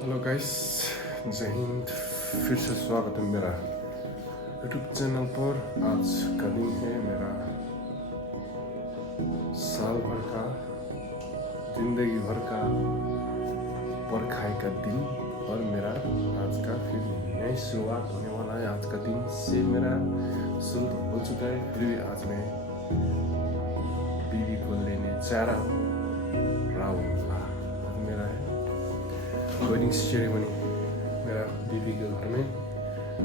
Hello guys, जय हिंद। फिर से स्वागत है मेरा यूट्यूब चैनल पर। आज का दिन है मेरा साल भर का, जिंदगी भर का परखाई का दिन। और मेरा आज का फिर नई शुरुआत होने वाला है। आज का दिन से मेरा शुरू हो चुका है, फिर भी आज मैं बीवी को लेने जा रहा हूँ राउला। आज मेरा है वेडिंग सेरेमनी मेरा बीवी के घर में।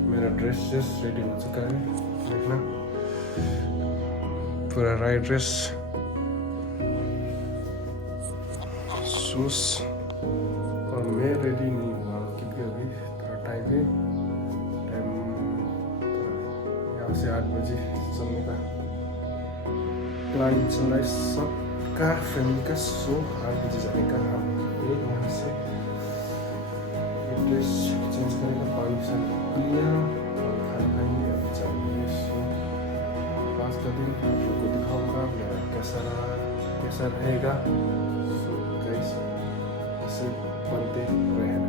मेरा ड्रेस रेडी हो चुका है, देखना पूरा राइट ड्रेस, शूज। और मैं रेडी नहीं हुआ क्योंकि अभी थोड़ा टाइम है। टाइम यहाँ से 8 बजे चलने का प्लान चल रहा है सबका, फैमिली का। 8 बजे जाने का। हम एक यहाँ से ड्रेस चेंज करेगा, पानी से लिया और खाना खाएंगे। अभी चलेंगे। आज का दिन आप लोग को दिखाऊंगा मेरा कैसा रहा, कैसा रहेगा। गाइस ऐसे बनते रहेगा।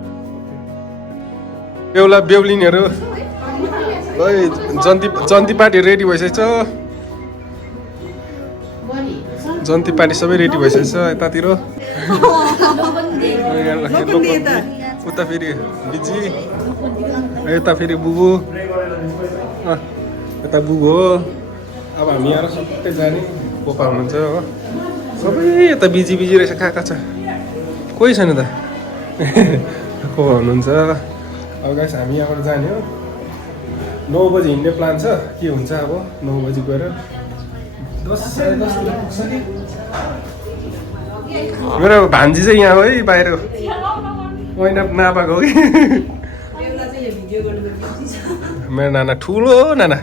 बेहुला बेहुलिनीहरू जन्ती पार्टी रेडी भइसकेछ। जन्ती पार्टी सबै रेडी भइसकेछ यतातिर। उता फेरि बिजी, यता फेरि बुबु, यता बुबु हो। अब हामी यहाँ सबै जाने पोपा हुनुहुन्छ हो। सबै यता बिजी रहेछ। कहाँ छ, कोही छैन त। को हुनुहुन्छ। अब गाइस हामी यहाँबाट जाने हो। 9 बजी हिँड्ने प्लान छ। के हुन्छ अब 9 बजी गएर 10 साढे 10 पुग्छ कि। मेरो भान्जी चाहिँ यहाँ हो है, बाहिर मैना नापाको हो कि। मेरो नाना ठुलो नाना।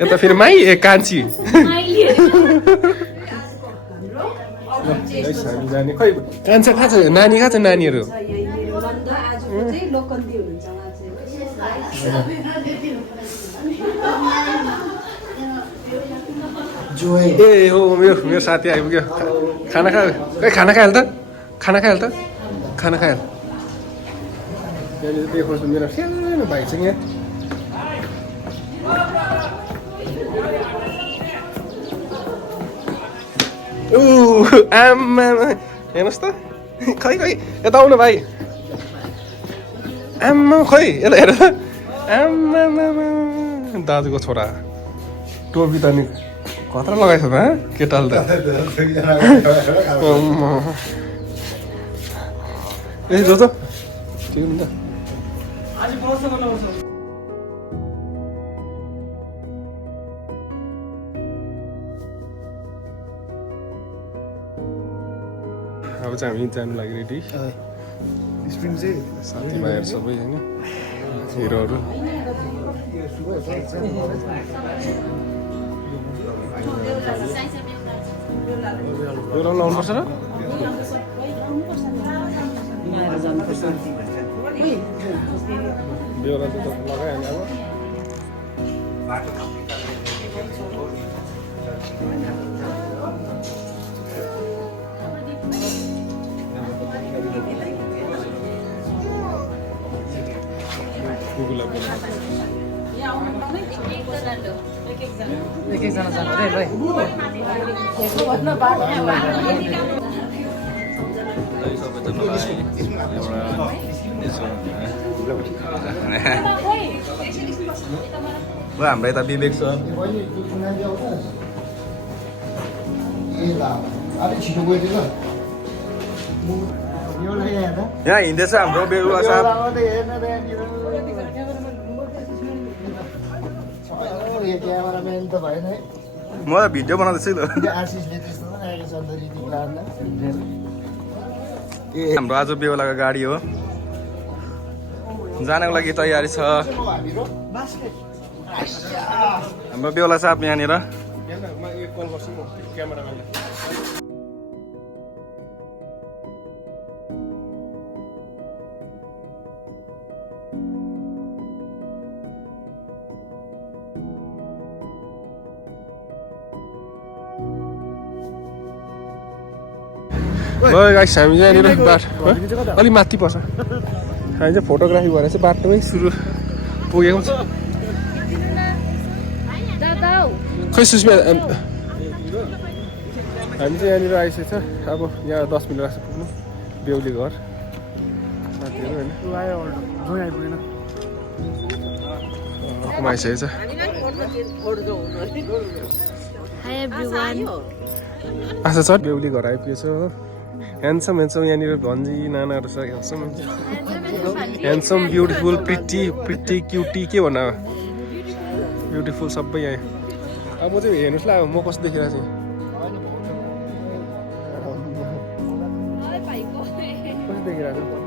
यता फेरि माइ कान्छी। हामी जाने। खै कान्छा कहाँ छ, नानी कहाँ छ, नानीहरू। ए हो मेरो साथी आइपुग्यो। खाना खा, खै खाना खाइहाल त, खाना खाइहाल त, खाना खाइहाल। त्यहाँनिर देखाउँछु मेरो सानो भाइ छ यहाँ। आमा हेर्नुहोस् त, खै खै यता आउनु भाइ। आम्मा खै यता हेर त। आम्मा दाजुको छोरा। टोपी त नि खतरा लगाएछ त केटाले त। ए जो त ठिक हुन्छ। अब चाहिँ हामी जानु लागि रेडी। साथीभाइहरू सबै होइन, हिरोहरू। बेहुला लाउनुपर्छ र बेहुला त लगाइहाल्यो अब। एकजना जानु रे हाम्रो यता विवेक छ। यहाँ हिँड्दैछ हाम्रो बेहुला साहब। म त भिडियो बनाउँदैछु ल। हाम्रो आज बेहुलाको गाडी हो, जानको लागि तयारी छ। हाम्रो बेहुला साहब यहाँनिर। ल गाइस हामी चाहिँ यहाँनिर बाटो अलिक माथि पर्छ हामी चाहिँ फोटोग्राफी भएर चाहिँ बाटोमै सुरु पुगेको छ खै सुस्मिया हामी चाहिँ यहाँनिर आइसकेको छ अब यहाँ 10 मिनट लाग्छ पुग्नु बेहुली घर साथीहरू होइन आइसकेको छ आशा छ बेहुली घर आइपुगेछ हो ह्यान्डसम यहाँनिर भन्जी नानाहरू छ ह्यान्डसम ब्युटिफुल प्रिटी क्युटी के भन्नु ब्युटिफुल सबै यहाँ अब म चाहिँ हेर्नुहोस् ल अब म कस्तो देखिरहेको छु कस्तो देखिरहेको छु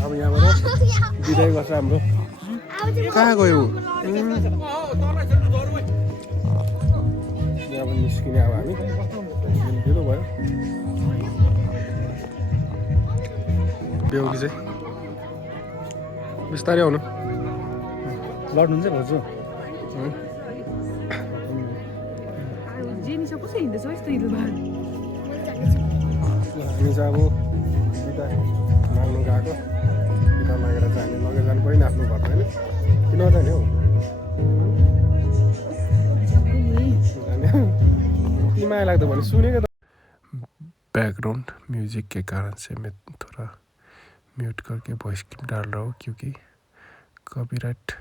अब यहाँबाट बिदाई गर्छ हाम्रो कहाँ गयो अब निस्किने अब हामी ढिलो भयो बेहुली चाहिँ बिस्तारै आउनु लड्नुहुन्छ भाउजू हामी चाहिँ अब बिदा माग्नु गएको बिदा मागेर जाने लगेर जानु पऱ्यो नि आफ्नो घर होइन किन जाने हौ कि माया लाग्दो भने सुनेको त बैकग्राउंड म्यूजिक के कारण से मैं थोड़ा म्यूट करके वॉइस क्लिप डाल रहा हूँ क्योंकि कॉपीराइट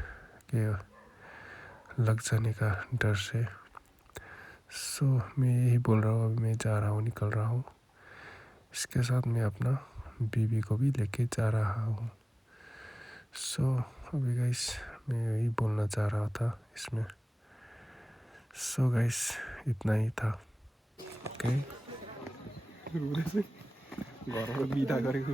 के लग जाने का डर से। सो मैं यही बोल रहा हूँ, अभी मैं जा रहा हूँ, निकल रहा हूँ। इसके साथ मैं अपना बीवी को भी लेके जा रहा हूँ। सो अभी गाइस मैं यही बोलना चाह रहा था इसमें। सो गाइस इतना ही था। ओके घरबाट बिदा गरेको